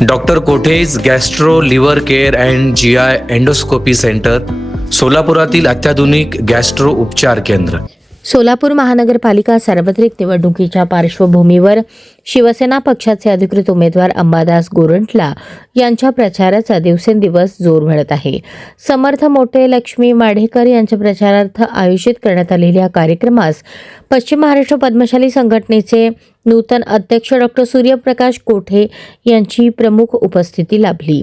Doctor कोठेज gastro liver care and GI endoscopy centre, सोलापुरातील अत्याधुनिक गॅस्ट्रो उपचार केंद्र. सोलापूर महानगरपालिका सार्वत्रिक निवडणुकीच्या पार्श्वभूमीवर शिवसेना पक्षाचे अधिकृत उमेदवार अंबादास गोरंट्ला यांच्या प्रचाराचा दिवसेंदिवस जोर वाढत आहे. समर्थ मोठे लक्ष्मी माढेकर यांच्या प्रचारार्थ आयोजित करण्यात आलेल्या कार्यक्रमास पश्चिम महाराष्ट्र पद्मशाली संघटनेचे नूतन अध्यक्ष डॉक्टर सूर्यप्रकाश कोठे यांची प्रमुख उपस्थिती लाभली.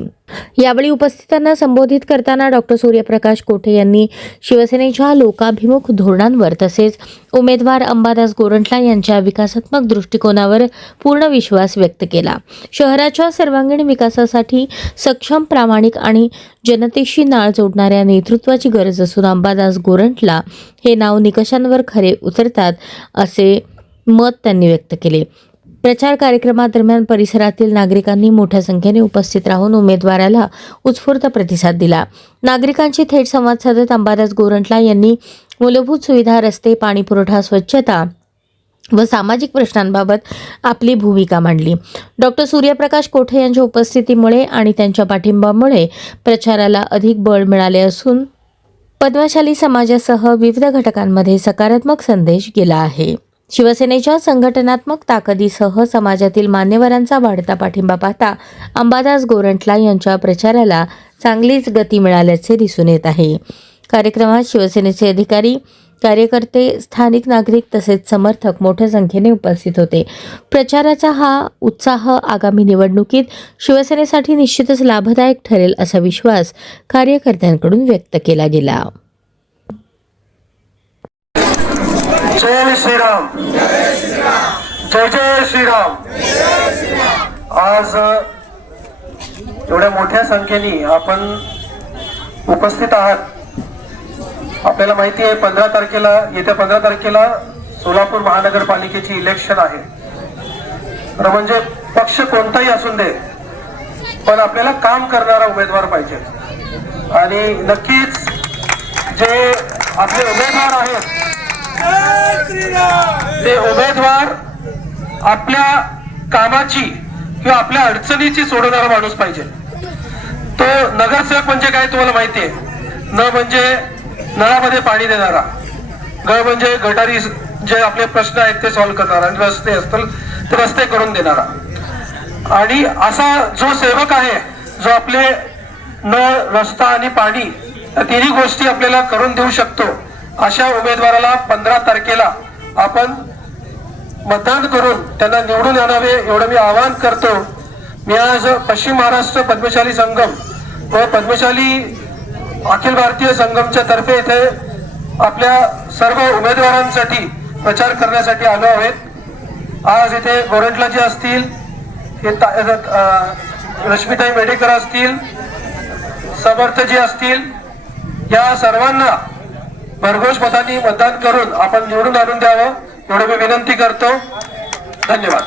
यावेळी उपस्थितांना संबोधित करताना डॉक्टर सूर्यप्रकाश कोठे यांनी शिवसेनेच्या लोकाभिमुख धोरणांवर तसेच उमेदवार अंबादास गोरंट्ला यांच्या विकासात्मक दृष्टिकोनावर पूर्ण विश्वास व्यक्त केला. शहराच्या सर्वांगीण विकासासाठी सक्षम, प्रामाणिक आणि जनतेशी नाळ जोडणाऱ्या नेतृत्वाची गरज असून अंबादास गोरंट्ला हे नाव निकषांवर खरे उतरतात असे मत त्यांनी व्यक्त केले. प्रचार कार्यक्रमादरम्यान परिसरातील नागरिकांनी मोठ्या संख्येने उपस्थित राहून उमेदवाराला उत्स्फूर्त प्रतिसाद दिला. नागरिकांशी थेट संवाद साधत अंबादास गोरंट्ला यांनी मूलभूत सुविधा, रस्ते, पाणी पुरवठा, स्वच्छता व सामाजिक प्रश्नांबाबत आपली भूमिका मांडली. डॉक्टर सूर्यप्रकाश कोठे यांच्या उपस्थितीमुळे आणि त्यांच्या पाठिंब्यामुळे प्रचाराला अधिक बळ मिळाले असून पद्मशाली समाजासह विविध घटकांमध्ये सकारात्मक संदेश गेला आहे. शिवसेनेच्या संघटनात्मक ताकदीसह समाजातील मान्यवरांचा वाढता पाठिंबा पाहता अंबादास गोरंट्ला यांच्या प्रचाराला चांगलीच गती मिळाल्याचे दिसून येत आहे. कार्यक्रमात शिवसेनेचे अधिकारी, कार्यकर्ते, स्थानिक नागरिक तसेच समर्थक मोठ्या संख्येने उपस्थित होते. प्रचाराचा हा उत्साह आगामी निवडणुकीत शिवसेनेसाठी निश्चितच लाभदायक ठरेल असा विश्वास कार्यकर्त्यांकडून व्यक्त केला गेला. जय श्रीराम, जय जय श्रीराम. आज एवढ्या मोठ्या संख्येने आपण उपस्थित आहात. आपल्याला माहिती आहे येत्या 15 तारखेला सोलापूर महानगरपालिकेची इलेक्शन आहे. म्हणजे पक्ष कोणताही असून दे, पण आपल्याला काम करणारा उमेदवार पाहिजे. आणि नक्कीच जे आपले उमेदवार आहेत ते उमेदवार आपल्या कामाची किंवा आपल्या अडचणीची सोडवणारा माणूस पाहिजे. तो नगरसेवक म्हणजे काय तुम्हाला माहिती आहे. न म्हणजे नळामध्ये पाणी देणारा, ग म्हणजे गटारी जे आपले प्रश्न आहेत ते सॉल्व्ह करणारा, आणि रस्ते असतील ते रस्ते करून देणारा. आणि असा जो सेवक आहे जो आपले नळ, रस्ता आणि पाणी या तिन्ही गोष्टी आपल्याला करून देऊ शकतो, अशा उमेदवाराला 15 तारखेला आपण मतदान करून त्यांना निवडून आणावे एवढं मी आवाहन करतो. मी आज पश्चिम महाराष्ट्र पद्मशाली संगम व पद्मशाली अखिल भारतीय संगमच्या तर्फे इथे आपल्या सर्व उमेदवारांसाठी प्रचार करण्यासाठी आलो आहेत. आज इथे गोरंट्लाजी असतील, रश्मिताई मेडेकर असतील, समर्थजी असतील, या सर्वांना भरघोष मतांनी मतदान करून आपण निवडून आणून द्यावं एवढं मी विनंती करतो. धन्यवाद.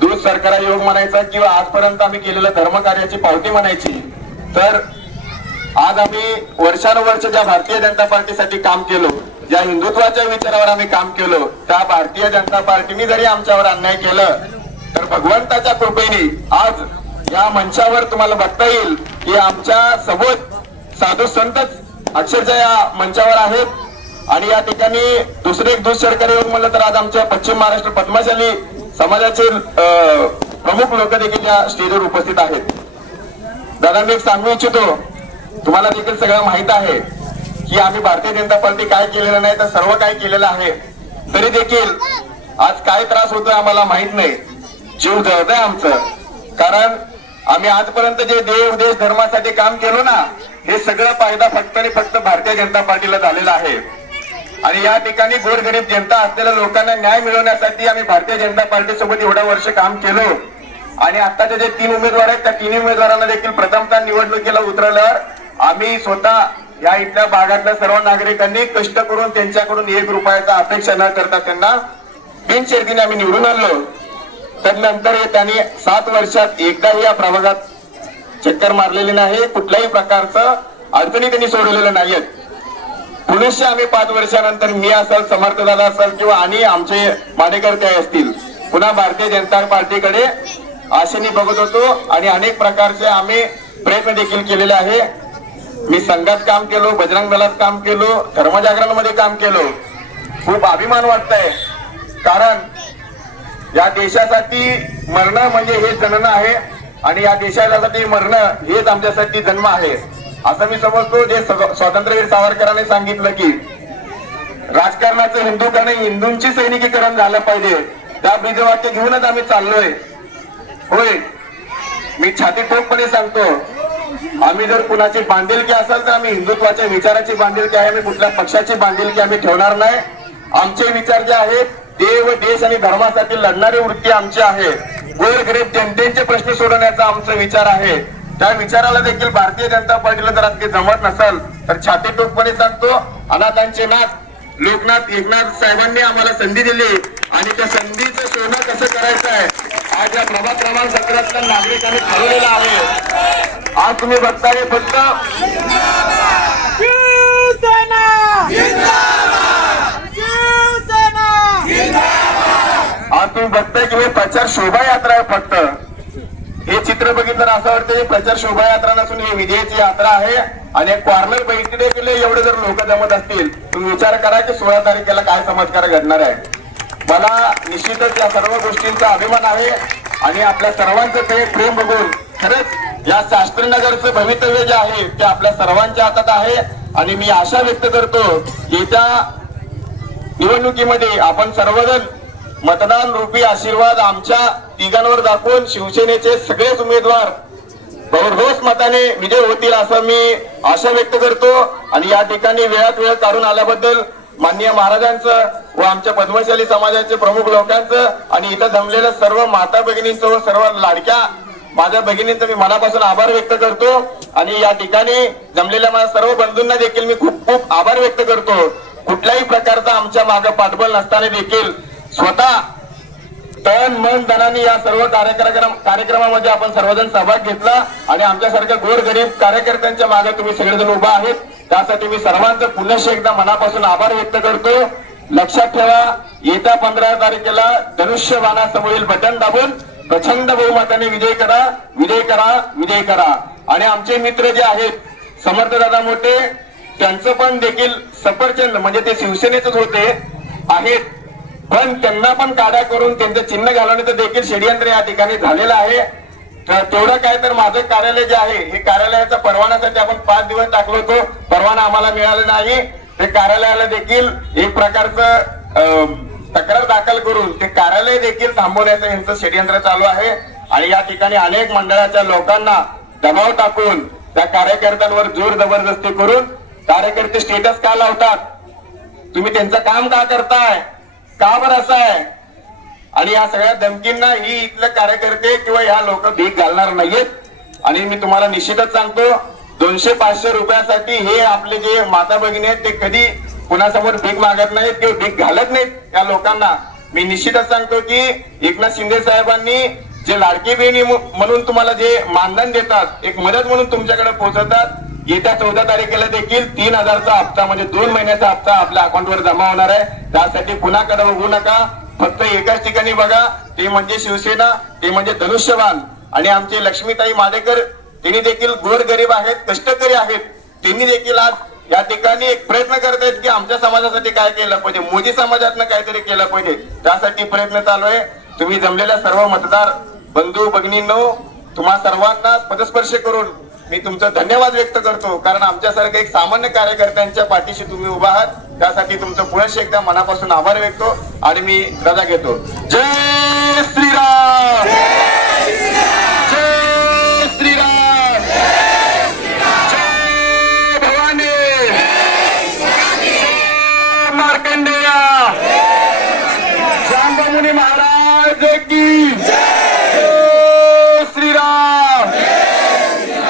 दूध सरकारा योग म्हणायचा किंवा आजपर्यंत आम्ही केलेल्या धर्मकार्याची पावती म्हणायची. तर आज आम्ही वर्षानुवर्ष ज्या भारतीय जनता पार्टीसाठी काम केलो, ज्या हिंदुत्वाच्या विचारावर आम्ही काम केलो, त्या भारतीय जनता पार्टीने जरी आमच्यावर अन्याय केलं तर भगवंताच्या कृपेने आज या मंचावर तुम्हाला बघता येईल की आमच्या सोबत साधू संतच अक्षरशः या मंचावर आहेत. आणि या ठिकाणी दुसरे एक दूध सरकारी योग म्हणलं तर आज आमच्या पश्चिम महाराष्ट्र पद्मशाली समाजाचे प्रमुख लोक देखील या स्टेजवर उपस्थित आहेत. दादा, मी एक सांगू इच्छितो, तुम्हाला देखील सगळं माहित आहे की आम्ही भारतीय जनता पार्टी काय केलेलं नाही तर सर्व काय केलेलं आहे. तरी देखील आज काय त्रास होतोय आम्हाला माहित नाही. जीव जळतंय आमचं, कारण आम्ही आजपर्यंत जे देव, देश, धर्मासाठी काम केलो ना, हे सगळं फायदा फक्त आणि फक्त भारतीय जनता पार्टीला झालेला आहे. आणि या ठिकाणी गोरगरीब जनता असलेल्या लोकांना न्याय मिळवण्यासाठी आम्ही भारतीय जनता पार्टी सोबत एवढ्या वर्ष काम केलो. आणि आताचे जे 3 उमेदवार आहेत त्या 3 उमेदवारांना देखील प्रथमतः निवडणुकीला उतरल्यावर आम्ही स्वतः या इथल्या भागातल्या सर्व नागरिकांनी कष्ट करून त्यांच्याकडून 1 रुपयाचा अपेक्षा न करता त्यांना बिनशर्तीने आम्ही निवडून आणलो. त्यानंतर त्यांनी 7 वर्षात एकदाही या प्रभागात चक्कर मारलेली नाही, कुठल्याही प्रकारचं अडचणी त्यांनी सोडवलेल्या नाहीयेत. पुनश्च आम्ही 5 वर्षानंतर मी असेल, समर्थदादा असेल किंवा आणि आमचे माडेकर काय असतील, पुन्हा भारतीय जनता पार्टीकडे आशेने बघत होतो आणि अनेक प्रकारचे आम्ही प्रयत्न देखील केलेले आहे. मी संघात काम केलो, बजरंग दलात काम केलो, धर्मजागरणमध्ये काम केलो. खूप अभिमान वाटतंय, कारण या देशासाठी मरणं म्हणजे हे जन्म आहे आणि या देशासाठी मरणं हेच आमच्यासाठी जन्म आहे असं मी समजतो. जे स्वातंत्र्यवीर सावरकरांनी सांगितलं की राजकारणाचं हिंदूकरण, हिंदूंची सैनिकीकरण झालं पाहिजे, त्या ब्रीदवाक्य घेऊनच आम्ही चाललोय. होय, मी छाती ठोकपणे सांगतो, आम्ही जर कुणाची बांधिलकी असेल तर आम्ही हिंदुत्वाच्या विचाराची बांधिलकी आहे, आम्ही कुठल्या पक्षाची बांधिलकी आम्ही ठेवणार नाही. आमचे विचार जे आहेत देव, देश आणि धर्मासाठी लढणारी वृत्ती आमची आहे. गोरगरीब जनतेचे प्रश्न सोडवण्याचा आमचा विचार आहे. त्या विचाराला देखील भारतीय जनता पार्टीला जर ते जमत नसेल तर छाती टोकपणे सांगतो, अनाथांचे नाथ लोकनाथ एकनाथ साहेबांनी आम्हाला संधी दिली आणि त्या संधीचं सोनं कसं करायचं आहे आज या प्रभाग क्रमांक 17 नागरिकांनी ठरवलेलं आहे. आज तुम्ही बघताय फक्त आज तुम्ही बघताय की हे प्रचार शोभायात्रा आहे. फक्त हे चित्र बघितलं असं वाटतं हे प्रचार शोभायात्रा नसून ही विजयाची यात्रा आहे. आणि कॉर्नर बैठकी देखील एवढे जर लोक जमत असतील तुम्ही विचार करा की 16 तारखेला काय चमत्कार घडणार आहे. मला निश्चितच या सर्व गोष्टींचा अभिमान आहे आणि आपल्या सर्वांचं ते प्रेम बघून खरंच या शास्त्रीनगरचं भवितव्य जे आहे ते आपल्या सर्वांच्या हातात आहे. आणि मी आशा व्यक्त करतो येत्या निवडणुकीमध्ये आपण सर्वजण मतदान रूपी आशीर्वाद आमच्या तिघांवर दाखवून शिवसेनेचे सगळेच उमेदवार बहुरोस मताने विजय होतील असं मी आशा व्यक्त करतो. आणि या ठिकाणी वेळात वेळ काढून आल्याबद्दल माननीय महाराजांचं व आमच्या पद्मशाली समाजाचे प्रमुख लोकांचं आणि इथं जमलेल्या सर्व माता भगिनींचं व सर्व लाडक्या माझ्या भगिनींचं मी मनापासून आभार व्यक्त करतो. आणि या ठिकाणी जमलेल्या माझ्या सर्व बंधूंना देखील मी खूप खूप आभार व्यक्त करतो. कुठल्याही प्रकारचा आमच्या मागे पाठबळ नसताना देखील स्वतः तन मन धनाने या सर्व कार्यक्रमामध्ये आपण सर्वजण सहभाग घेतला आणि आमच्यासारख्या गोरगरीब कार्यकर्त्यांच्या मागे तुम्ही सगळेजण उभा आहेत. त्यासाठी मी सर्वांचं पुन्हा एकदा मनापासून आभार व्यक्त करतो. लक्षात ठेवा, येत्या 15 तारखेला धनुष्यबाणासमोरील बटन दाबून प्रचंड बहुमताने विजय करा, विजय करा, विजय करा. आणि आमचे मित्र जे आहेत समर्थदादा मोठे त्यांचं पण देखील सफरचंद म्हणजे ते शिवसेनेचेच होते आहेत, पण त्यांना पण काढा करून त्यांचं चिन्ह घालवण्याचं देखील षडयंत्र या ठिकाणी झालेलं आहे. तर तेवढं काय तर माझं कार्यालय जे आहे हे कार्यालयाचा परवान्यासाठी आपण 5 दिवस टाकलो होतो, परवाना आम्हाला मिळाला नाही. ते कार्यालयाला देखील एक प्रकारचं तक्रार दाखल करून ते कार्यालय देखील थांबवण्याचं यांचं षडयंत्र चालू आहे. आणि या ठिकाणी अनेक मंडळाच्या लोकांना दबाव टाकून त्या कार्यकर्त्यांवर जोर जबरदस्ती करून कार्यकर्ते स्टेटस का लावतात, तुम्ही त्यांचं काम का करताय, का बरं असं आहे. आणि या सगळ्या धमकींना ही इथले कार्यकर्ते किंवा ह्या लोक भीक घालणार नाहीयेत. आणि मी तुम्हाला निश्चितच सांगतो 200-500 रुपयासाठी हे आपले जे माता भगिनी आहेत ते कधी कुणासमोर भीक मागत नाहीत किंवा भीक घालत नाहीत. त्या लोकांना मी निश्चितच सांगतो की एकनाथ शिंदे साहेबांनी जे लाडकी बहिणी म्हणून तुम्हाला जे मानधन देतात, एक मदत म्हणून तुमच्याकडे पोहोचवतात, येत्या 14 तारखेला देखील 3000चा हप्ता म्हणजे 2 महिन्याचा हप्ता आपल्या अकाउंटवर जमा होणार आहे. त्यासाठी कुणाकडे बघू नका, फक्त एकाच ठिकाणी बघा, ते म्हणजे शिवसेना, ते म्हणजे धनुष्यबाण. आणि आमचे लक्ष्मीताई माडेकर त्यांनी देखील गोरगरीब आहेत, कष्टकरी आहेत, त्यांनी देखील आज या ठिकाणी एक प्रयत्न करत आहेत की आमच्या समाजासाठी काय केलं पाहिजे, मोदी समाजातनं काहीतरी केलं पाहिजे, त्यासाठी प्रयत्न चालू आहे. तुम्ही जमलेल्या सर्व मतदार बंधू भगिनींनो, तुम्हा सर्वांना पदस्पर्श करून मी तुमचा धन्यवाद व्यक्त करतो. कारण आमच्यासारख्या एक सामान्य कार्यकर्त्यांच्या पाठीशी तुम्ही उभा आहात, त्यासाठी तुमचं पुन्हा एकदा मनापासून आभार व्यक्त आणि मी रजा घेतो. जय श्रीराम, जय श्रीराम, जय भवानी, जय मार्कंडेय, जांबमुनी महाराज की जय श्रीराम,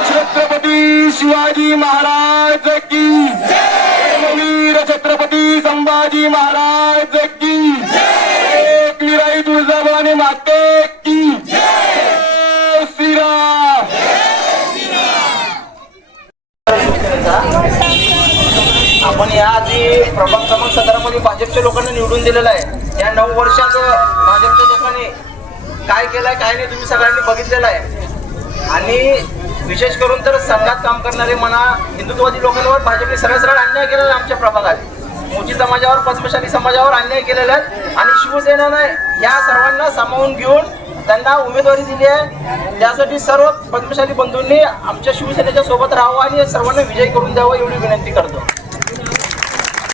छत्रपती शिवाजी महाराज की जय, वीर छत्रपती संभाजी महाराज की जय, एक वीराई तुळजाभवानी माते की जय श्रीराम. आपण याआधी प्रभाग क्रमांक 17 मध्ये भाजपच्या लोकांना निवडून दिलेलं आहे. या 9 वर्षात भाजपच्या लोकांनी काय केलंय काय नाही तुम्ही सगळ्यांनी बघितलेलं आहे. आणि विशेष करून तर संघात काम करणारे म्हणा, हिंदुत्ववादी लोकांवर भाजपने सरळ सरळ अन्याय केलेला आहे. आमच्या प्रभागात मोची समाजावर, पद्मशाली समाजावर अन्याय केलेला आहे आणि शिवसेनेनं या सर्वांना सामावून घेऊन त्यांना उमेदवारी दिली आहे. त्यासाठी सर्व पद्मशाली बंधूंनी आमच्या शिवसेनेच्या सोबत राहावं आणि सर्वांना विजयी करून द्यावं एवढी विनंती करतो.